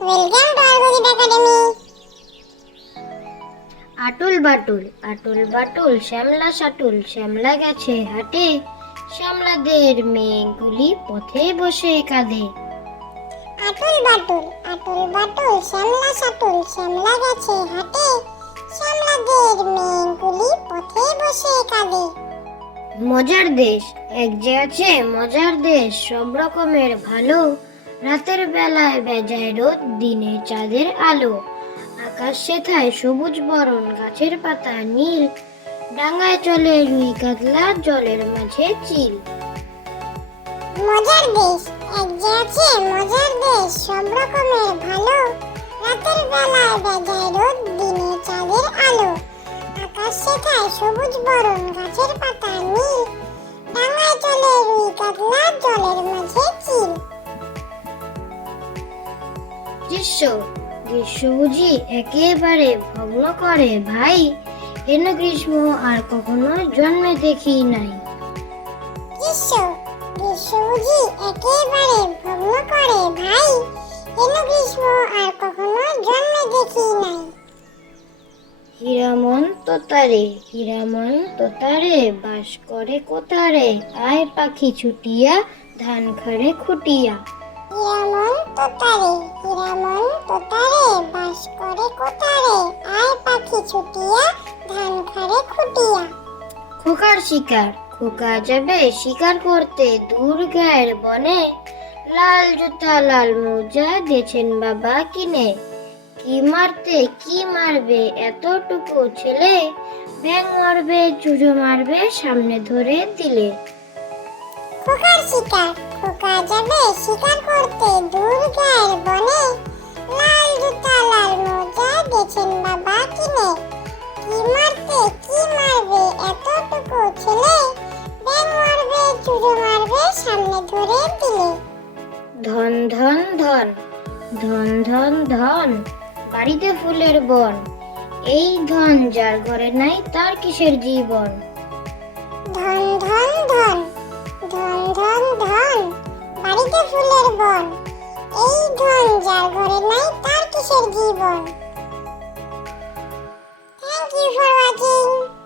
Welcome to আলগোগিট academy. আটুল Batul আটুল Batul শ্যামলা সাটুল শ্যামলা গেছে হাটে, শ্যামলাদের মেয়েগুলি পথে বসে কাঁদে। আটুল বাটুল শ্যামলা সাটুল শ্যামলা গেছে হাটে, শ্যামলাদের মেয়েগুলি পথে বসে কাঁদে। মজার দেশ এক যে আছে মজার দেশ, সব রকমের ভালো, রাতের বেলায় বেজায় রোদ, দিনে চাঁদের আলো। আকাশ সেথায় সবুজ বরণ, গাছের পাতা নীল, ডাঙায় চলে রুই কাতলা, জলের মাঝে চিল। মজার দেশ এক যে আছে মজার দেশ, সব রকমের ভালো, রাতের বেলায় বেজায় রোদ, দিনে চাঁদের আলো। আকাশ সেথায় সবুজ বরণ, গাছের পাতা নীল, ডাঙায় চলে রুই কাতলা, জলের মাঝে চিল। গ্রীষ্ম বুঝি একেবারে ভগ্ন করে ভাই, হেন গ্রীষ্ম আর কখনো জন্মে দেখি নাই। গ্রীষ্ম বুঝি একেবারে ভগ্ন করে ভাই, হেন গ্রীষ্ম আর কখনো জন্মে দেখি নাই। হীরামন তোতারে বাস করে কোতারে, আয় পাখি ছুটিয়া ধান খাড়ে খুটিয়া। হীরামন তোতারে বাস করে কোতারে, আয় পাখি ছুটিয়া ধান খাড়ে খুটিয়া। খোকার শিকার খোকা যাবে শিকার করতে দূর গায়ের বনে, লাল জুতা লাল মোজা দিয়েছেন বাবা কিনে। কি মারবে এতটুকু ছেলে, ব্যাঙ মারবে চুজো মারবে সামনে ধরে দিলে। খোকা যাবে শিকার করতে দূর গায়ের বনে, লাল জুতা লাল মোজা দিয়েছেন বাবা কিনে। কি মারবে এতটুকু ছেলে, ব্যাঙ মারবে চুজো মারবে সামনে ধরে দিলে। ধন ধন ধন ধন ধন ধন বাড়িতে ফুলের বন, এই ধন যার ঘরে নাই তার কিসের জীবন। ধন ধন ধন বাড়িতে ফুলের বন, এই ধন যার ঘরে নাই তার কিসের জীবন। Thank you for watching.